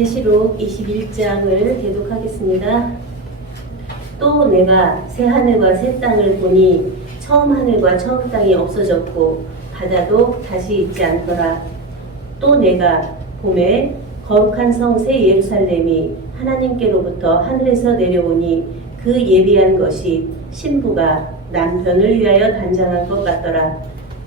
계시록 21장을 대독하겠습니다. 또 내가 새 하늘과 새 땅을 보니 처음 하늘과 처음 땅이 없어졌고 바다도 다시 있지 않더라. 또 내가 봄에 거룩한 성 새 예루살렘이 하나님께로부터 하늘에서 내려오니 그 예비한 것이 신부가 남편을 위하여 단장한 것 같더라.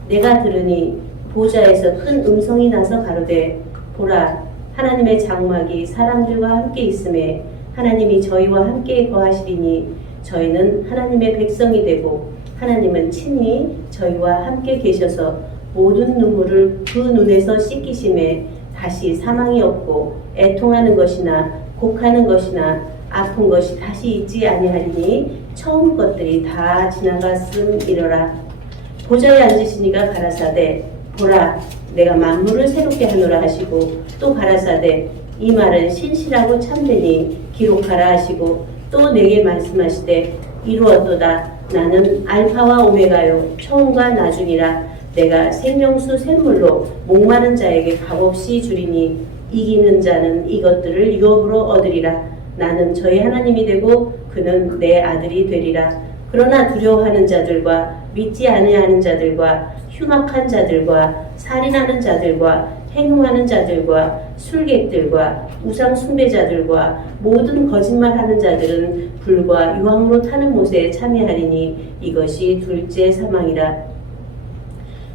내가 들으니 보좌에서 큰 음성이 나서 가로되 보라 하나님의 장막이 사람들과 함께 있음에 하나님이 저희와 함께 거하시리니 저희는 하나님의 백성이 되고 하나님은 친히 저희와 함께 계셔서 모든 눈물을 그 눈에서 씻기심에 다시 사망이 없고 애통하는 것이나 곡하는 것이나 아픈 것이 다시 있지 아니하리니 처음 것들이 다 지나갔음이러라. 보좌에 앉으시니가 가라사대 보라 내가 만물을 새롭게 하노라 하시고 또 가라사대 이 말은 신실하고 참되니 기록하라 하시고 또 내게 말씀하시되 이루었도다. 나는 알파와 오메가요 처음과 나중이라. 내가 생명수 샘물로 목마른 자에게 값없이 주리니 이기는 자는 이것들을 유업으로 얻으리라. 나는 저희 하나님이 되고 그는 내 아들이 되리라. 그러나 두려워하는 자들과 믿지 아니하는 자들과 흉악한 자들과 살인하는 자들과 행음하는 자들과 술객들과 우상 숭배자들과 모든 거짓말하는 자들은 불과 유황으로 타는 못에 참여하리니 이것이 둘째 사망이라.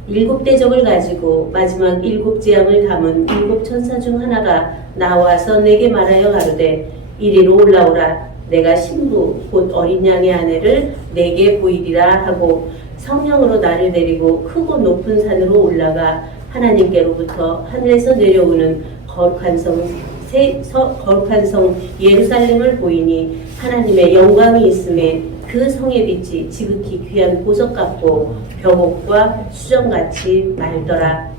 7 대적을 가지고 마지막 7 재앙을 담은 7 천사 중 하나가 나와서 내게 말하여 가로되 이리로 올라오라. 내가 신부 곧 어린 양의 아내를 내게 보이리라 하고 성령으로 나를 데리고 크고 높은 산으로 올라가 하나님께로부터 하늘에서 내려오는 거룩한 성 예루살렘을 보이니 하나님의 영광이 있음에 그 성의 빛이 지극히 귀한 보석 같고 벽옥과 수정같이 맑더라.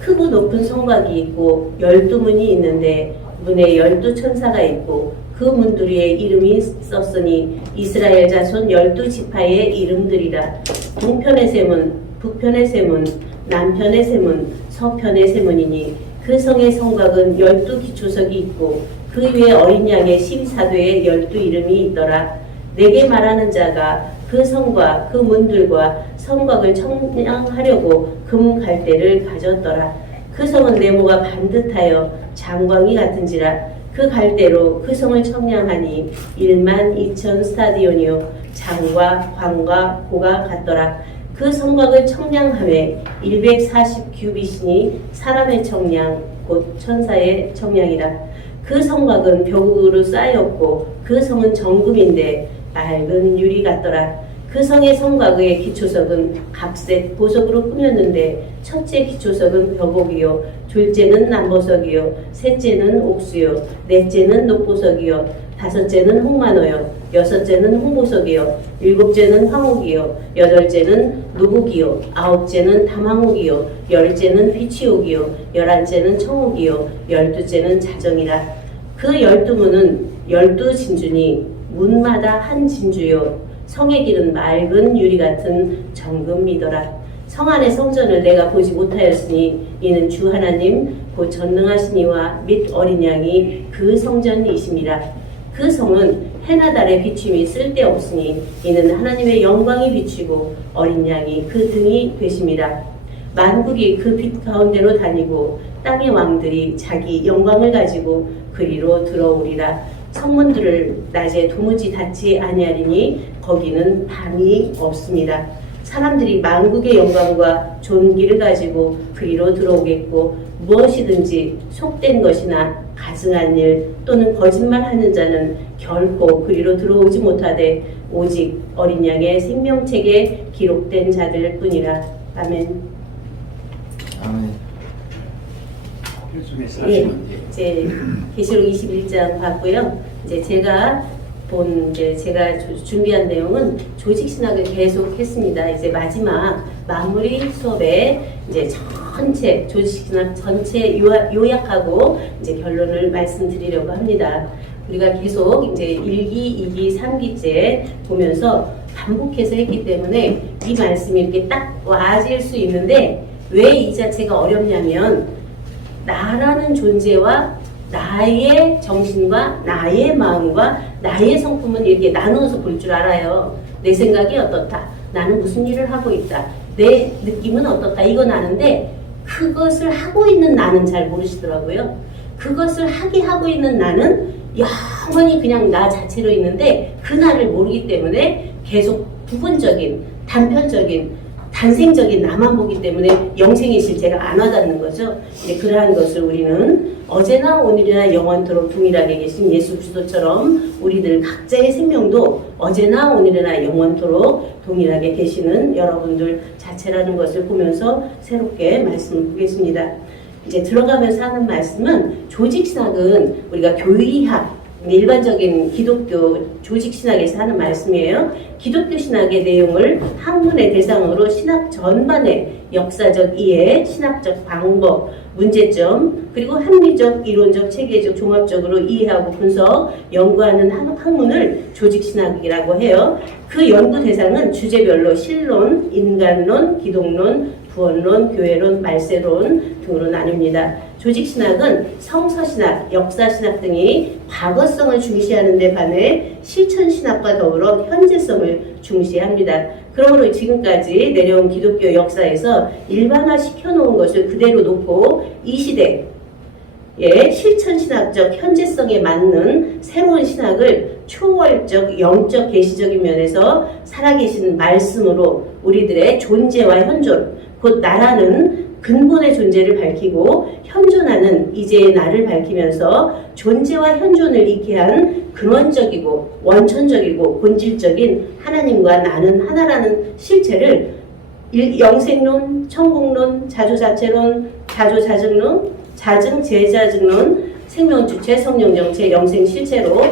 크고 높은 성곽이 있고 12문이 있는데 문에 12천사가 있고 그 문두리에 이름이 썼으니 이스라엘 자손 12지파의 이름들이라. 동편의 세문, 북편의 세문, 남편의 세문, 서편의 세문이니 그 성의 성곽은 12기초석이 있고 그 위에 어린 양의 12사도의 12이름이 있더라. 내게 말하는 자가 그 성과 그 문들과 성곽을 청량하려고 금 갈대를 가졌더라. 그 성은 네모가 반듯하여 장광이 같은지라. 그 갈대로 그 성을 청량하니 12,000 스타디온이요 장과 광과 고가 같더라. 그 성곽을 청량함에 140 규빗이니 사람의 청량 곧 천사의 청량이라. 그 성곽은 벽으로 쌓였고 그 성은 정금인데 맑은 유리 같더라. 그 성의 성곽의 기초석은 값색 보석으로 꾸몄는데 첫째 기초석은 벽옥이요 둘째는 남보석이요 셋째는 옥수요 넷째는 녹보석이요 다섯째는 홍만호요 여섯째는 홍보석이요 일곱째는 황옥이요 여덟째는 누국이요 아홉째는 담황옥이요 열째는 비치옥이요 열한째는 청옥이요 열두째는 자정이라. 그 12문은 12진주니 문마다 한 진주요 성의 길은 맑은 유리 같은 정금이더라. 성 안의 성전을 내가 보지 못하였으니 이는 주 하나님 곧 전능하신 이와 및 어린 양이 그 성전이심이라. 그 성은 해나 달의 비춤이 쓸데없으니 이는 하나님의 영광이 비치고 어린 양이 그 등이 되심이라. 만국이 그 빛 가운데로 다니고 땅의 왕들이 자기 영광을 가지고 그리로 들어오리라. 성문들을 낮에 도무지 닫지 아니하리니 거기는 밤이 없습니다. 사람들이 만국의 영광과 존귀를 가지고 그리로 들어오겠고 무엇이든지 속된 것이나 가증한 일 또는 거짓말하는 자는 결코 그리로 들어오지 못하되 오직 어린 양의 생명책에 기록된 자들 뿐이라. 아멘. 아멘. 예, 이제 계시록 21장 봤고요. 이제 제가 준비한 내용은 조직 신학을 계속 했습니다. 이제 마지막 마무리 수업에 이제 전체 조직 신학 전체 요약하고 이제 결론을 말씀드리려고 합니다. 우리가 계속 이제 1기, 2기, 3기째 보면서 반복해서 했기 때문에 이 말씀이 이렇게 딱 와질 수 있는데 왜 이 자체가 어렵냐면 나라는 존재와 나의 정신과 나의 마음과 나의 성품은 이렇게 나누어서 볼 줄 알아요. 내 생각이 어떻다. 나는 무슨 일을 하고 있다. 내 느낌은 어떻다. 이건 아는데 그것을 하고 있는 나는 잘 모르시더라고요. 그것을 하게 하고 있는 나는 영원히 그냥 나 자체로 있는데 그 나를 모르기 때문에 계속 부분적인, 단편적인, 단생적인 나만 보기 때문에 영생의 실체가 안 와닿는 거죠. 그러한 것을 우리는 어제나 오늘이나 영원토록 동일하게 계신 예수 그리스도처럼 우리들 각자의 생명도 어제나 오늘이나 영원토록 동일하게 계시는 여러분들 자체라는 것을 보면서 새롭게 말씀을 보겠습니다. 이제 들어가면서 하는 말씀은 조직신학은 우리가 교리학, 일반적인 기독교 조직신학에서 하는 말씀이에요. 기독교 신학의 내용을 학문의 대상으로 신학 전반의 역사적 이해, 신학적 방법, 문제점, 그리고 합리적, 이론적, 체계적, 종합적으로 이해하고 분석, 연구하는 학문을 조직신학이라고 해요. 그 연구 대상은 주제별로 신론, 인간론, 기독론, 구원론, 교회론, 말세론 등으로 나뉩니다. 조직신학은 성서신학, 역사신학 등이 과거성을 중시하는 데 반해 실천신학과 더불어 현재성을 중시합니다. 그러므로 지금까지 내려온 기독교 역사에서 일반화시켜 놓은 것을 그대로 놓고 이 시대의 실천신학적 현재성에 맞는 새로운 신학을 초월적, 영적, 계시적인 면에서 살아계신 말씀으로 우리들의 존재와 현존, 곧 나라는 근본의 존재를 밝히고 현존하는 이제의 나를 밝히면서 존재와 현존을 있게 한 근원적이고 원천적이고 본질적인 하나님과 나는 하나라는 실체를 영생론, 천국론, 자주자체론, 자주자증론, 자증제자증론, 생명주체, 성령정체, 영생실체로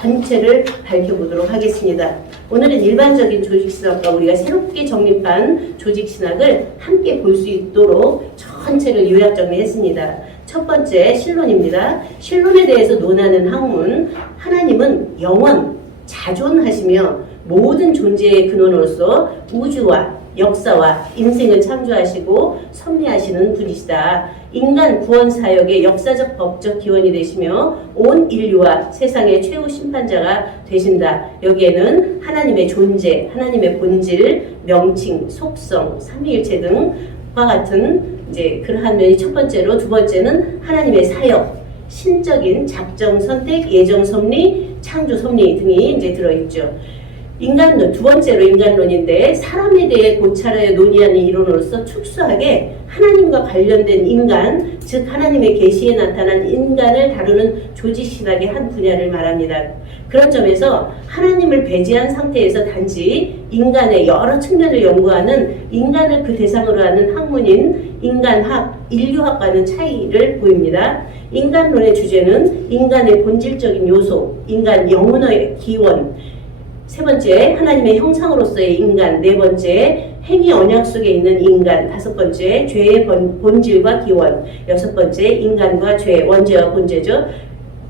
전체를 밝혀보도록 하겠습니다. 오늘은 일반적인 조직신학과 우리가 새롭게 정립한 조직신학을 함께 볼 수 있도록 전체를 요약 정리했습니다. 첫 번째 신론입니다. 신론에 대해서 논하는 학문, 하나님은 영원, 자존하시며 모든 존재의 근원으로서 우주와 역사와 인생을 창조하시고 섭리하시는 분이시다. 인간 구원 사역의 역사적 법적 기원이 되시며 온 인류와 세상의 최후 심판자가 되신다. 여기에는 하나님의 존재, 하나님의 본질, 명칭, 속성, 삼위일체 등과 같은 이제 그러한 면이 첫 번째로, 두 번째는 하나님의 사역, 신적인 작정, 선택, 예정, 섭리, 창조, 섭리 등이 이제 들어있죠. 인간론, 두 번째로 인간론인데 사람에 대해 고찰하여 논의하는 이론으로서 특수하게 하나님과 관련된 인간, 즉 하나님의 계시에 나타난 인간을 다루는 조직신학의 한 분야를 말합니다. 그런 점에서 하나님을 배제한 상태에서 단지 인간의 여러 측면을 연구하는 인간을 그 대상으로 하는 학문인 인간학, 인류학과는 차이를 보입니다. 인간론의 주제는 인간의 본질적인 요소, 인간 영혼의 기원, 세 번째, 하나님의 형상으로서의 인간. 네 번째, 행위 언약 속에 있는 인간. 다섯 번째, 죄의 본질과 기원. 여섯 번째, 인간과 죄, 원죄와 본죄죠.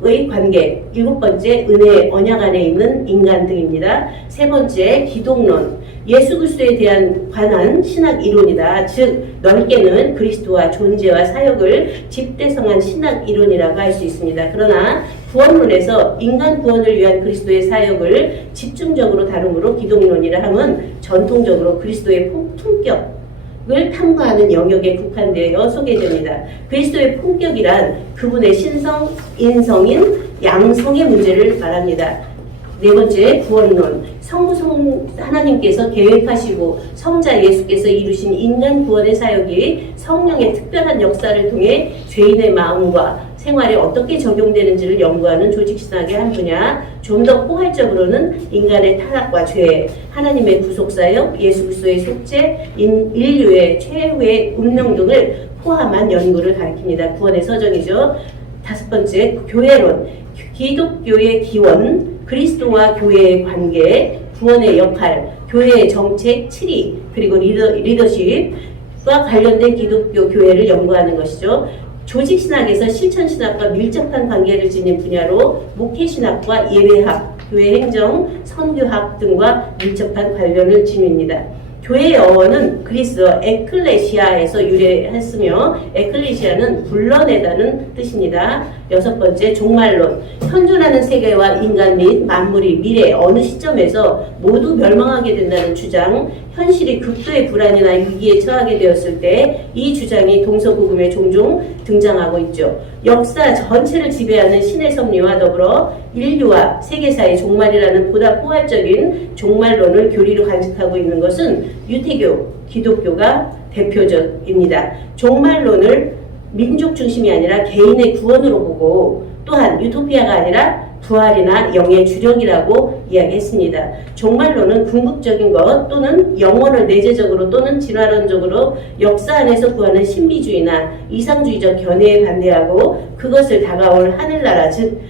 의 관계. 일곱 번째, 은혜의 언약 안에 있는 인간 등입니다. 세 번째, 기독론. 예수 그리스도에 대한 관한 신학 이론이다. 즉 넓게는 그리스도와 존재와 사역을 집대성한 신학 이론이라고 할 수 있습니다. 그러나 구원론에서 인간 구원을 위한 그리스도의 사역을 집중적으로 다루므로 기독론이라 함은 전통적으로 그리스도의 품격을 탐구하는 영역에 국한되어 소개됩니다. 그리스도의 품격이란 그분의 신성, 인성인, 양성의 문제를 말합니다. 네 번째, 구원론. 성부 하나님께서 계획하시고 성자 예수께서 이루신 인간 구원의 사역이 성령의 특별한 역사를 통해 죄인의 마음과 생활에 어떻게 적용되는지를 연구하는 조직신학의 한 분야. 좀 더 포괄적으로는 인간의 타락과 죄, 하나님의 구속사역, 예수 그리스도의 속죄, 인류의 최후의 운명 등을 포함한 연구를 가리킵니다. 구원의 서정이죠. 다섯 번째, 교회론. 기독교의 기원, 그리스도와 교회의 관계, 구원의 역할, 교회의 정책, 치리, 그리고 리더십과 관련된 기독교 교회를 연구하는 것이죠. 조직신학에서 실천신학과 밀접한 관계를 지닌 분야로 목회신학과 예배학, 교회 행정, 선교학 등과 밀접한 관련을 지닙니다. 교회의 어원은 그리스어 에클레시아에서 유래했으며 에클레시아는 불러내다는 뜻입니다. 6번째, 종말론. 현존하는 세계와 인간 및 만물이 미래 어느 시점에서 모두 멸망하게 된다는 주장, 현실이 극도의 불안이나 위기에 처하게 되었을 때 이 주장이 동서고금에 종종 등장하고 있죠. 역사 전체를 지배하는 신의 섭리와 더불어 인류와 세계사의 종말이라는 보다 포괄적인 종말론을 교리로 간직하고 있는 것은 유태교, 기독교가 대표적입니다. 종말론을 민족 중심이 아니라 개인의 구원으로 보고 또한 유토피아가 아니라 부활이나 영의 주력이라고 이야기했습니다. 종말론은 궁극적인 것 또는 영혼을 내재적으로 또는 진화론적으로 역사 안에서 구하는 신비주의나 이상주의적 견해에 반대하고 그것을 다가올 하늘나라 즉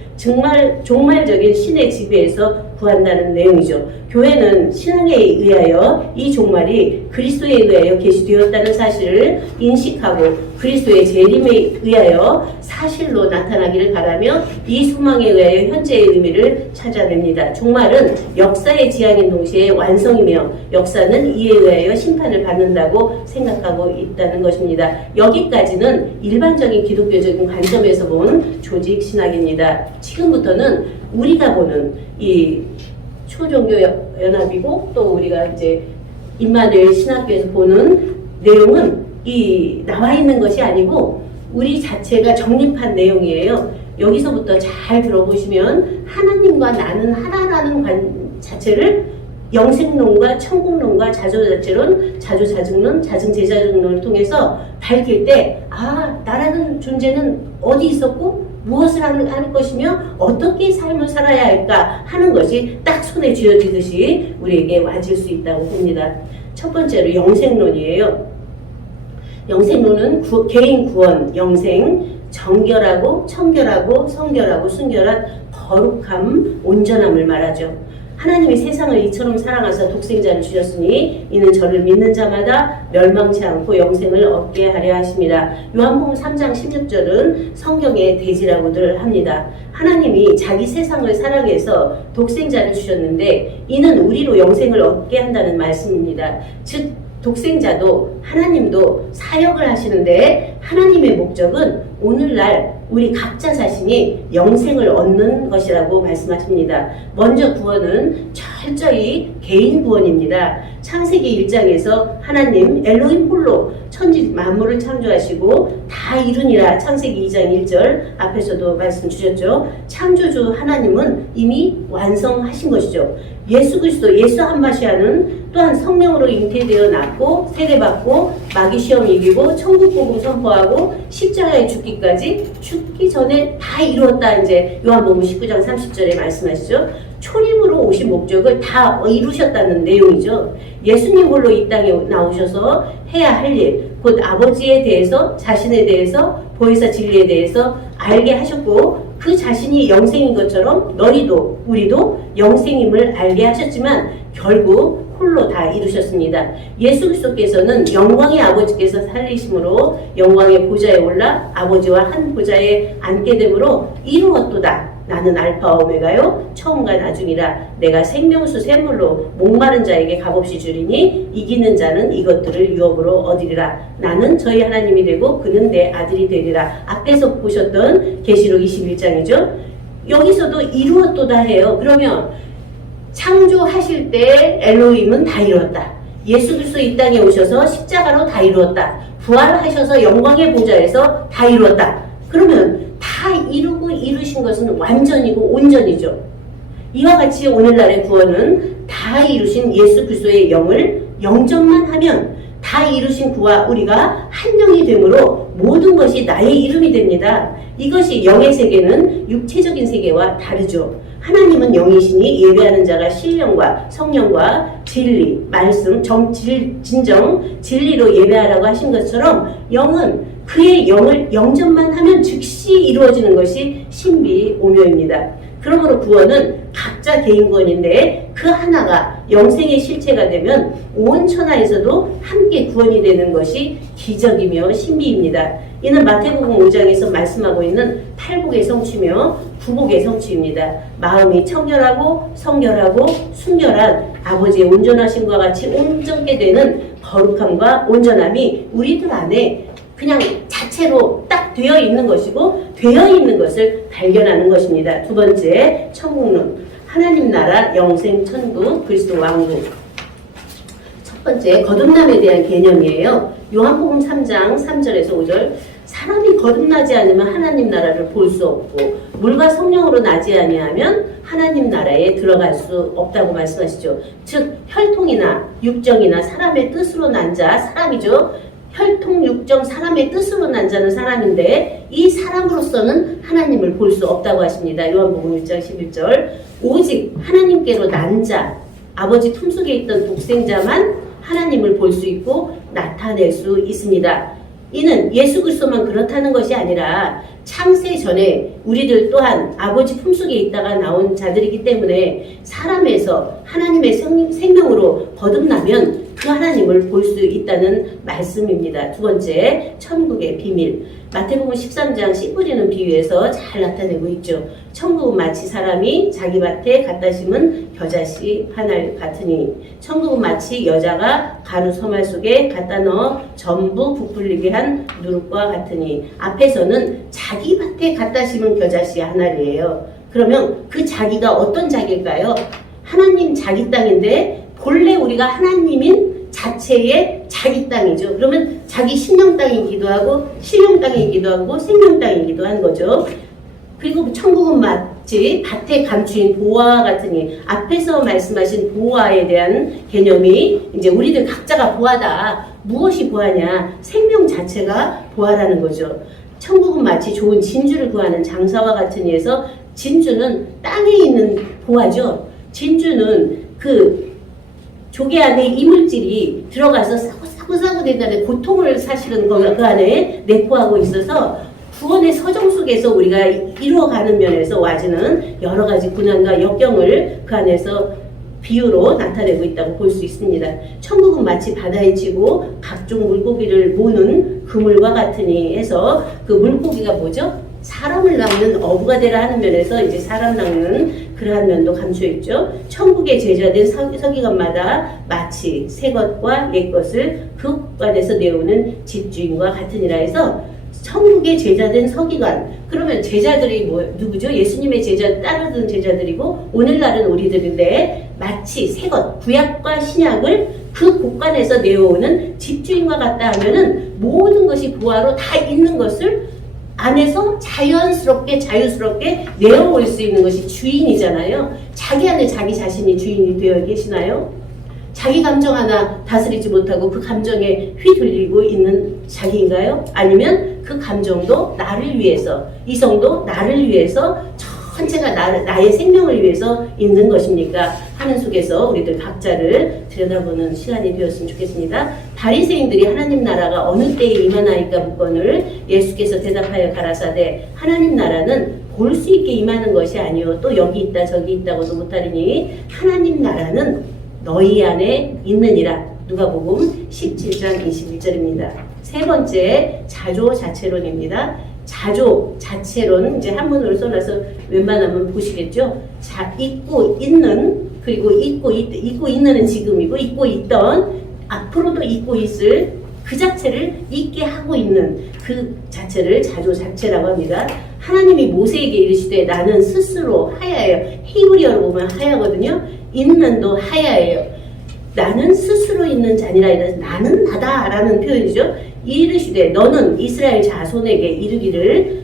종말적인 신의 지배에서 구한다는 내용이죠. 교회는 신앙에 의하여 이 종말이 그리스도에 의하여 계시되었다는 사실을 인식하고 그리스도의 재림에 의하여 사실로 나타나기를 바라며 이 소망에 의하여 현재의 의미를 찾아냅니다. 종말은 역사의 지향인 동시에 완성이며 역사는 이에 의하여 심판을 받는다고 생각하고 있다는 것입니다. 여기까지는 일반적인 기독교적인 관점에서 본 조직 신학입니다. 지금부터는 우리가 보는 이 초종교 연합이고 또 우리가 이제 임마누엘 신학교에서 보는 내용은 이 나와 있는 것이 아니고 우리 자체가 정립한 내용이에요. 여기서부터 잘 들어보시면 하나님과 나는 하나라는 관 자체를 영생론과 천국론과 자조자재론, 자조자증론, 자증제자증론을 통해서 밝힐 때 나라는 존재는 어디 있었고 무엇을 할 것이며 어떻게 삶을 살아야 할까 하는 것이 딱 손에 쥐어지듯이 우리에게 와질 수 있다고 봅니다. 첫 번째로 영생론이에요. 영생론은 개인 구원, 영생, 정결하고 청결하고 성결하고 순결한 거룩함, 온전함을 말하죠. 하나님이 세상을 이처럼 사랑하사 독생자를 주셨으니 이는 저를 믿는 자마다 멸망치 않고 영생을 얻게 하려 하십니다. 요한복음 3장 16절은 성경의 대지라고들 합니다. 하나님이 자기 세상을 사랑해서 독생자를 주셨는데 이는 우리로 영생을 얻게 한다는 말씀입니다. 즉 독생자도 하나님도 사역을 하시는데 하나님의 목적은 오늘날 우리 각자 자신이 영생을 얻는 것이라고 말씀하십니다. 먼저 구원은 철저히 개인 구원입니다. 창세기 1장에서 하나님 엘로힘 홀로 천지 만물을 창조하시고 다 이루니라 창세기 2장 1절 앞에서도 말씀 주셨죠. 창조주 하나님은 이미 완성하신 것이죠. 예수 그리스도 예수 한마시아는 또한 성령으로 잉태되어 낳고 세례받고 마귀 시험 이기고 천국 복음 선포하고 십자가에 죽기 전에 다 이루었다. 이제 요한복음 19장 30절에 말씀하시죠. 초림으로 오신 목적을 다 이루셨다는 내용이죠. 예수님 홀로 이 땅에 나오셔서 해야 할 일, 곧 아버지에 대해서 자신에 대해서 보혜사 진리에 대해서 알게 하셨고 그 자신이 영생인 것처럼 너희도 우리도 영생임을 알게 하셨지만 결국 홀로 다 이루셨습니다. 예수 그리스도께서는 영광의 아버지께서 살리심으로 영광의 보좌에 올라 아버지와 한 보좌에 앉게 되므로 이루었도다. 나는 알파 오메가요 처음과 나중이라. 내가 생명수 샘물로 목마른 자에게 값없이 주리니 이기는 자는 이것들을 유업으로 얻으리라. 나는 저희 하나님이 되고 그는 내 아들이 되리라. 앞에서 보셨던 계시록 21장이죠. 여기서도 이루었도다 해요. 그러면 창조하실 때 엘로힘은 다 이루었다. 예수 그리스도 이 땅에 오셔서 십자가로 다 이루었다. 부활하셔서 영광의 보좌에서 다 이루었다. 그러면 다 이루고 이루신 것은 완전이고 온전이죠. 이와 같이 오늘날의 구원은 다 이루신 예수 그리스도의 영을 영접만 하면 다 이루신 그와 우리가 한 영이 되므로 모든 것이 나의 이름이 됩니다. 이것이 영의 세계는 육체적인 세계와 다르죠. 하나님은 영이시니 예배하는 자가 신령과 성령과 진리, 말씀, 진정, 진리로 예배하라고 하신 것처럼 영은 그의 영을 영접만 하면 즉시 이루어지는 것이 신비 오묘입니다. 그러므로 구원은 각자 개인 구원인데 그 하나가 영생의 실체가 되면 온 천하에서도 함께 구원이 되는 것이 기적이며 신비입니다. 이는 마태복음 5장에서 말씀하고 있는 팔복의 성취며 구복의 성취입니다. 마음이 청결하고 성결하고 순결한 아버지의 온전하심과 같이 온전케 되는 거룩함과 온전함이 우리들 안에 그냥 자체로 딱 되어 있는 것이고 되어 있는 것을 발견하는 것입니다. 두 번째, 천국론. 하나님 나라, 영생, 천국, 그리스도 왕국. 첫 번째, 거듭남에 대한 개념이에요. 요한복음 3장 3절에서 5절. 사람이 거듭나지 않으면 하나님 나라를 볼 수 없고 물과 성령으로 나지 아니하면 하나님 나라에 들어갈 수 없다고 말씀하시죠. 즉 혈통이나 육정이나 사람의 뜻으로 난 자, 사람이죠. 혈통, 육정, 사람의 뜻으로 난 자는 사람인데 이 사람으로서는 하나님을 볼 수 없다고 하십니다. 요한복음 1장 11절. 오직 하나님께로 난 자, 아버지 품속에 있던 독생자만 하나님을 볼 수 있고 나타낼 수 있습니다. 이는 예수 그리스도만 그렇다는 것이 아니라 창세 전에 우리들 또한 아버지 품속에 있다가 나온 자들이기 때문에 사람에서 하나님의 생명으로 거듭나면 그 하나님을 볼 수 있다는 말씀입니다. 두 번째, 천국의 비밀. 마태복음 13장 씨 뿌리는 비유에서 잘 나타내고 있죠. 천국은 마치 사람이 자기 밭에 갖다 심은 겨자씨 하나 같으니, 천국은 마치 여자가 가루 서말 속에 갖다 넣어 전부 부풀리게 한 누룩과 같으니. 앞에서는 자기 밭에 갖다 심은 겨자씨 하나이에요. 그러면 그 자기가 어떤 자기일까요? 하나님 자기 땅인데 본래 우리가 하나님인 자체의 자기 땅이죠. 그러면 자기 신령 땅이기도 하고 신령 땅이기도 하고 생명 땅이기도 한 거죠. 그리고 천국은 마치 밭에 감추인 보화와 같으니, 앞에서 말씀하신 보화에 대한 개념이 이제 우리들 각자가 보화다. 무엇이 보화냐? 생명 자체가 보화라는 거죠. 천국은 마치 좋은 진주를 구하는 장사와 같으니 해서 진주는 땅에 있는 보화죠. 진주는 그 조개 안에 이물질이 들어가서 싸고싸고 된다는 고통을 사실은 그 안에 내포하고 있어서 구원의 서정 속에서 우리가 이루어가는 면에서 와지는 여러 가지 고난과 역경을 그 안에서 비유로 나타내고 있다고 볼 수 있습니다. 천국은 마치 바다에 치고 각종 물고기를 모는 그물과 같으니 해서 그 물고기가 뭐죠? 사람을 낚는 어부가 되라 하는 면에서 이제 사람 낚는 그러한 면도 감춰 있죠. 천국에 제자된 서기관마다 마치 새 것과 옛 것을 그 국간에서 내오는 집주인과 같으니라 해서 천국에 제자된 서기관. 그러면 제자들이 누구죠? 예수님의 제자 따르던 제자들이고 오늘날은 우리들인데 마치 새 것, 구약과 신약을 그 곳간에서 내어오는 집주인과 같다 하면은 모든 것이 보화로 다 있는 것을 안에서 자연스럽게 자유스럽게 내어올 수 있는 것이 주인이잖아요. 자기 안에 자기 자신이 주인이 되어 계시나요? 자기 감정 하나 다스리지 못하고 그 감정에 휘둘리고 있는 자기인가요? 아니면 그 감정도 나를 위해서, 이성도 나를 위해서, 전체가 나의 생명을 위해서 있는 것입니까? 하는 속에서 우리들 각자를 들여다보는 시간이 되었으면 좋겠습니다. 바리새인들이 하나님 나라가 어느 때에 임하나이까 묻거늘 예수께서 대답하여 가라사대 하나님 나라는 볼 수 있게 임하는 것이 아니요 또 여기 있다 저기 있다고도 못하리니 하나님 나라는 너희 안에 있느니라. 누가복음 17장 21절입니다. 세 번째, 자조자체론입니다. 자조자체론, 이제 한문으로 써놔서 웬만하면 보시겠죠. 있고 있는, 그리고 있고 있는은 지금이고 있고 있던, 앞으로도 있고 있을 그 자체를 있게 하고 있는 그 자체를 자조자체라고 합니다. 하나님이 모세에게 이르시되 나는 스스로 하야예요. 히브리어로 보면 하야거든요. 있는도 하야예요. 나는 스스로 있는 자니라. 이래서 나는 나다라는 표현이죠. 이르시되 너는 이스라엘 자손에게 이르기를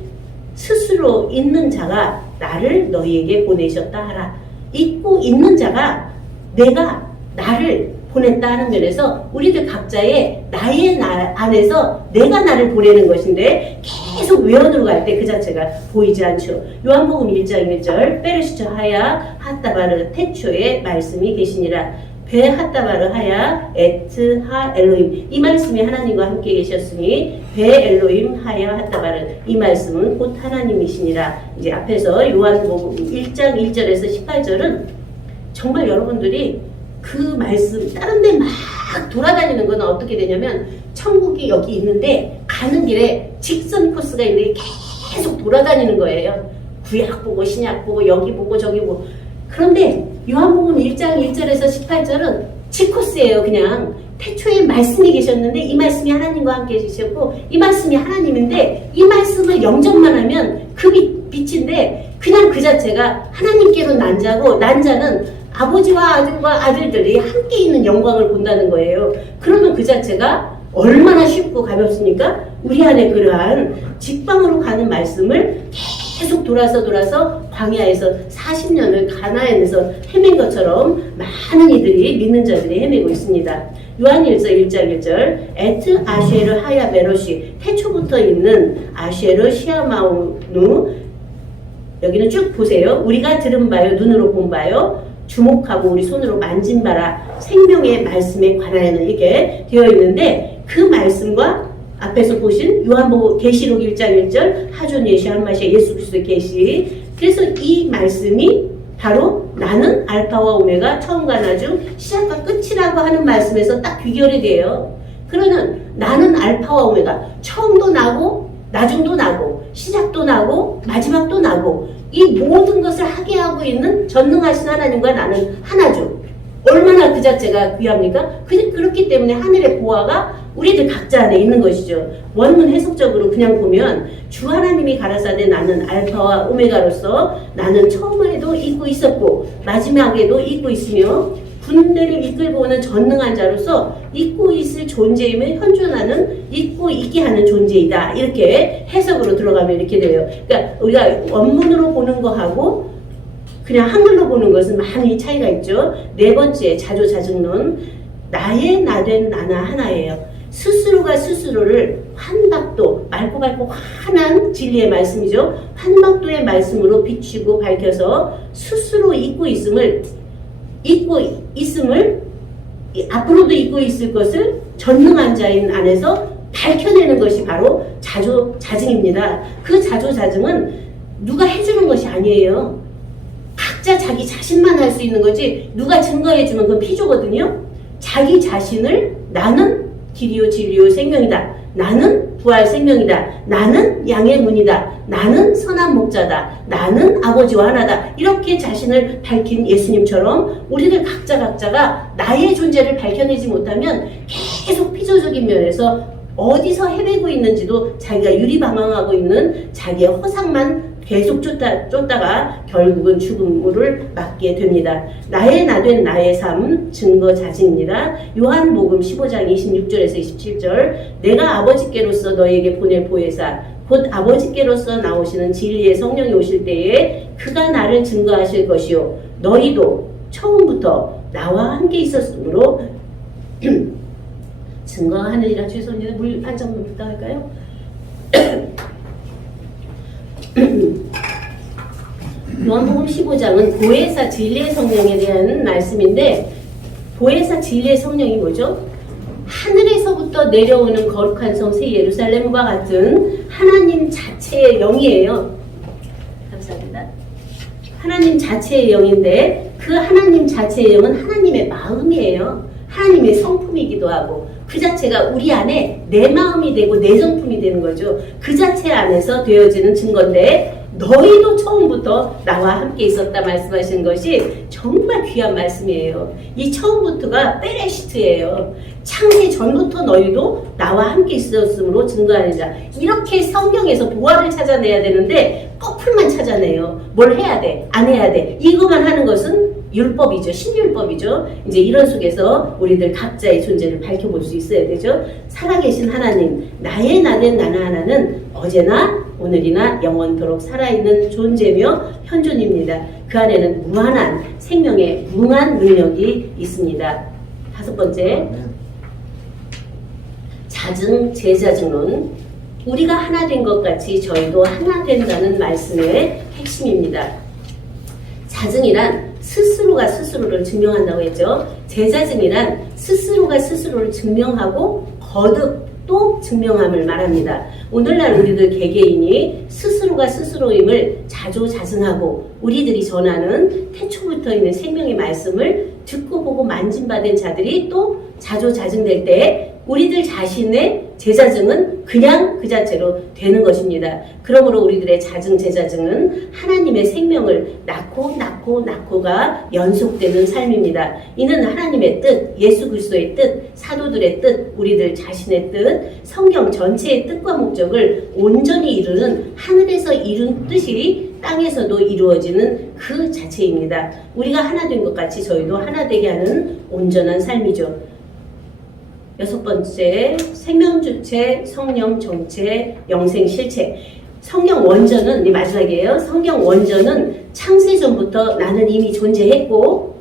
스스로 있는 자가 나를 너희에게 보내셨다 하라. 있고 있는 자가 내가 나를 보냈다 하는 면에서 우리들 각자의 나의 나 안에서 내가 나를 보내는 것인데 계속 외워 들어갈 때 그 자체가 보이지 않죠. 요한복음 1장 1절 베르시처 하야 핫다바르 태초에 말씀이 계시니라. 베 핫다바르 하야 에트 하 엘로임. 이 말씀이 하나님과 함께 계셨으니 베 엘로임 하야 핫다바르. 이 말씀은 곧 하나님이시니라. 이제 앞에서 요한복음 1장 1절에서 18절은 정말 여러분들이 그 말씀 다른 데 막 돌아다니는 건 어떻게 되냐면 천국이 여기 있는데 가는 길에 직선 코스가 있는데 계속 돌아다니는 거예요. 구약 보고 신약 보고 여기 보고 저기 보고. 그런데 요한복음 1장 1절에서 18절은 지코스예요. 그냥 태초에 말씀이 계셨는데 이 말씀이 하나님과 함께 계셨고 이 말씀이 하나님인데 이 말씀을 0점만 하면 그 빛인데 그냥 그 자체가 하나님께로 난 자고 난 자는 아버지와 아들과 아들들이 함께 있는 영광을 본다는 거예요. 그러면 그 자체가 얼마나 쉽고 가볍습니까? 우리 안에 그러한 직방으로 가는 말씀을 계속 돌아서 광야에서 40년을 가나안에서 헤맨 것처럼 많은 이들이 믿는 자들이 헤매고 있습니다. 요한일서 1장 1절 에트 아쉐르 하야 베로시 태초부터 있는 아쉐르 시아마우누 여기는 쭉 보세요. 우리가 들은 바요 눈으로 본 바요 주목하고 우리 손으로 만진 바라 생명의 말씀에 관하여는 이렇게 되어 있는데 그 말씀과 앞에서 보신 요한복음 계시록 1장 1절 하존 예시 한마시아 예수 그리스도의 계시 그래서 이 말씀이 바로 나는 알파와 오메가 처음과 나중 시작과 끝이라고 하는 말씀에서 딱 귀결이 돼요. 그러면 나는 알파와 오메가 처음도 나고 나중도 나고 시작도 나고 마지막도 나고 이 모든 것을 하게 하고 있는 전능하신 하나님과 나는 하나죠. 얼마나 그 자체가 귀합니까? 그렇기 때문에 하늘의 보화가 우리들 각자 안에 있는 것이죠. 원문 해석적으로 그냥 보면 주 하나님이 가라사대 나는 알파와 오메가로서 나는 처음에도 있고 있었고 마지막에도 있고 있으며 군대를 이끌고 오는 전능한 자로서 있고 있을 존재임을 현존하는 있고 있게 하는 존재이다. 이렇게 해석으로 들어가면 이렇게 돼요. 그러니까 우리가 원문으로 보는 거하고 그냥 한글로 보는 것은 많이 차이가 있죠. 네 번째 자조자증론 나의 나된 나나 하나예요. 스스로가 스스로를 환박도 맑고 환한 진리의 말씀이죠. 환박도의 말씀으로 비추고 밝혀서 스스로 잊고 있음을 앞으로도 잊고 있을 것을 전능한 자인 안에서 밝혀내는 것이 바로 자조자증입니다. 그 자조자증은 누가 해주는 것이 아니에요. 각자 자기 자신만 할 수 있는 거지 누가 증거해주면 그건 피조거든요. 자기 자신을 나는 길이요 진리요 생명이다. 나는 부활 생명이다. 나는 양의 문이다. 나는 선한 목자다. 나는 아버지와 하나다. 이렇게 자신을 밝힌 예수님처럼 우리들 각자가 나의 존재를 밝혀내지 못하면 계속 피조적인 면에서 어디서 헤매고 있는지도 자기가 유리방황하고 있는 자기의 허상만 계속 쫓다가 결국은 죽음을 맞게 됩니다. 나의 나된 나의 삶 증거자증입니다. 요한복음 15장 26절에서 27절 내가 아버지께로서 너에게 보낼 보혜사 곧 아버지께로서 나오시는 진리의 성령이 오실 때에 그가 나를 증거하실 것이요 너희도 처음부터 나와 함께 있었으므로 증거하느니라. 죄송합니다. 물 한 잔만 부탁할까요? 요한복음 15장은 보혜사 진리의 성령에 대한 말씀인데 보혜사 진리의 성령이 뭐죠? 하늘에서부터 내려오는 거룩한 성 새 예루살렘과 같은 하나님 자체의 영이에요. 감사합니다. 하나님 자체의 영인데 그 하나님 자체의 영은 하나님의 마음이에요. 하나님의 성품이기도 하고 그 자체가 우리 안에 내 마음이 되고 내 성품이 되는 거죠. 그 자체 안에서 되어지는 증거인데 너희도 처음부터 나와 함께 있었다 말씀하시는 것이 정말 귀한 말씀이에요. 이 처음부터가 베레시트예요. 창세 전부터 너희도 나와 함께 있었으므로 증거하는 자. 이렇게 성경에서 보화를 찾아내야 되는데 거풀만 찾아내요. 뭘 해야 돼? 안 해야 돼? 이것만 하는 것은 율법이죠. 신율법이죠. 이제 이런 속에서 우리들 각자의 존재를 밝혀볼 수 있어야 되죠. 살아계신 하나님, 나의 나는 나나 하나는 어제나 오늘이나 영원토록 살아있는 존재며 현존입니다. 그 안에는 무한한 생명의 무한 능력이 있습니다. 다섯 번째, 자증, 제자증론. 우리가 하나 된 것 같이 저희도 하나 된다는 말씀의 핵심입니다. 자증이란 스스로가 스스로를 증명한다고 했죠. 제자증이란 스스로가 스스로를 증명하고 거듭 또 증명함을 말합니다. 오늘날 우리들 개개인이 스스로가 스스로임을 자조자증하고 우리들이 전하는 태초부터 있는 생명의 말씀을 듣고 보고 만진받은 자들이 또 자조자증될 때 우리들 자신의 제자증은 그냥 그 자체로 되는 것입니다. 그러므로 우리들의 자증, 제자증은 하나님의 생명을 낳고가 연속되는 삶입니다. 이는 하나님의 뜻, 예수 그리스도의 뜻, 사도들의 뜻, 우리들 자신의 뜻, 성경 전체의 뜻과 목적을 온전히 이루는 하늘에서 이룬 뜻이 땅에서도 이루어지는 그 자체입니다. 우리가 하나 된 것 같이 저희도 하나 되게 하는 온전한 삶이죠. 여섯 번째, 생명주체, 성령 정체, 영생 실체. 성경 원전은 이 마지막이에요. 성경 원전은 창세전부터 나는 이미 존재했고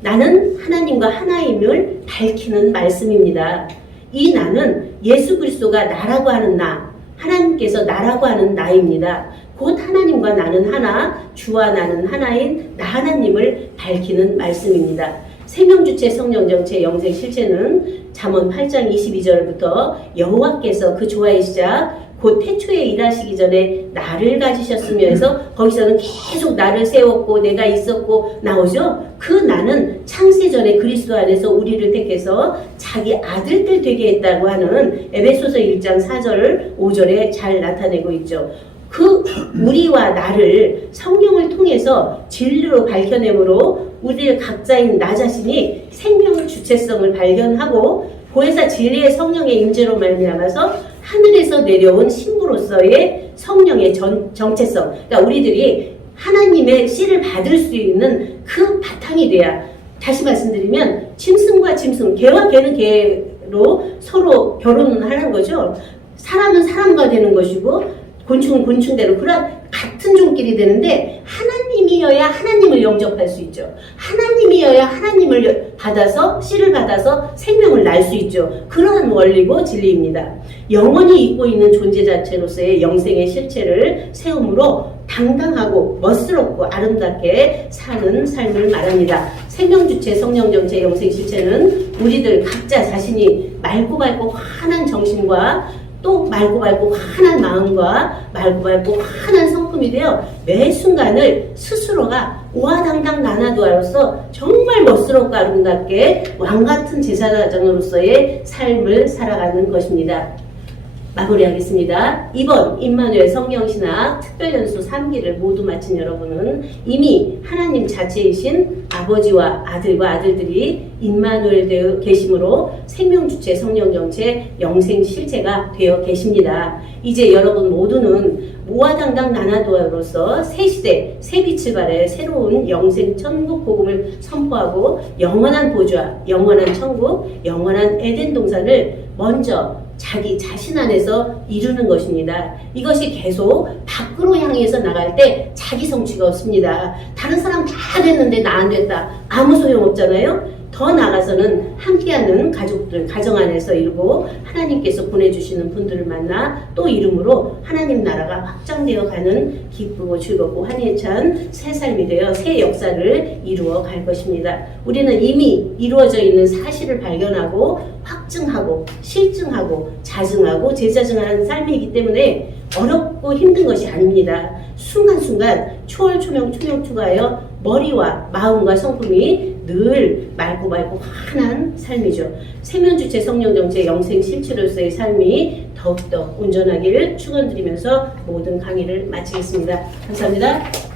나는 하나님과 하나임을 밝히는 말씀입니다. 이 나는 예수 그리스도가 나라고 하는 나, 하나님께서 나라고 하는 나입니다. 곧 하나님과 나는 하나, 주와 나는 하나인 나 하나님을 밝히는 말씀입니다. 생명주체, 성령정체, 영생실체는 잠언 8장 22절부터 여호와께서 그 조화의 시작 곧 태초에 일하시기 전에 나를 가지셨으며 해서 거기서는 계속 나를 세웠고 내가 있었고 나오죠. 그 나는 창세전에 그리스도 안에서 우리를 택해서 자기 아들들 되게 했다고 하는 에베소서 1장 4절 5절에 잘 나타내고 있죠. 그 우리와 나를 성령을 통해서 진리로 밝혀내므로 우리를 각자인 나 자신이 생명의 주체성을 발견하고 보혜사 진리의 성령의 임재로 말미암아서 하늘에서 내려온 신부로서의 성령의 정체성, 그러니까 우리들이 하나님의 씨를 받을 수 있는 그 바탕이 돼야, 다시 말씀드리면 짐승과 짐승, 개와 개는 개로 서로 결혼을 하는 거죠. 사람은 사람과 되는 것이고 곤충은 곤충대로 그런 같은 종끼리 되는데 하나님이어야 하나님을 영접할 수 있죠. 하나님이어야 하나님을 받아서 씨를 받아서 생명을 날 수 있죠. 그러한 원리고 진리입니다. 영원히 있고 있는 존재 자체로서의 영생의 실체를 세움으로 당당하고 멋스럽고 아름답게 사는 삶을 말합니다. 생명주체, 성령정체, 영생실체는 우리들 각자 자신이 맑고 밝고 환한 정신과 또 맑고 밝고 환한 마음과 맑고 밝고 환한 성품이 되어 매 순간을 스스로가 오아당당 나나두아로서 정말 멋스럽고 아름답게 왕같은 제사장으로서의 삶을 살아가는 것입니다. 마무리하겠습니다. 이번 임마누엘 성경신학 특별연수 3기를 모두 마친 여러분은 이미 하나님 자체이신 아버지와 아들과 아들들이 임마누엘 되어 계심으로 생명주체, 성령정체, 영생실체가 되어 계십니다. 이제 여러분 모두는 모아당당 나나도아로서 새 시대, 새 빛을 발해 새로운 영생 천국 복음을 선포하고 영원한 보좌, 영원한 천국, 영원한 에덴 동산을 먼저 자기 자신 안에서 이루는 것입니다. 이것이 계속 밖으로 향해서 나갈 때 자기 성취가 없습니다. 다른 사람 다 됐는데 나 안 됐다. 아무 소용 없잖아요. 더 나아가서는 함께하는 가족들, 가정 안에서 이루고 하나님께서 보내주시는 분들을 만나 또 이름으로 하나님 나라가 확장되어 가는 기쁘고 즐겁고 환희에 찬 새 삶이 되어 새 역사를 이루어 갈 것입니다. 우리는 이미 이루어져 있는 사실을 발견하고 확증하고 실증하고 자증하고 재자증하는 삶이기 때문에 어렵고 힘든 것이 아닙니다. 순간순간 초월초명초명초가하여 머리와 마음과 성품이 늘 맑고 환한 삶이죠. 세면주체 성령정체 영생실체로서의 삶이 더욱더 온전하기를 축원드리면서 모든 강의를 마치겠습니다. 감사합니다.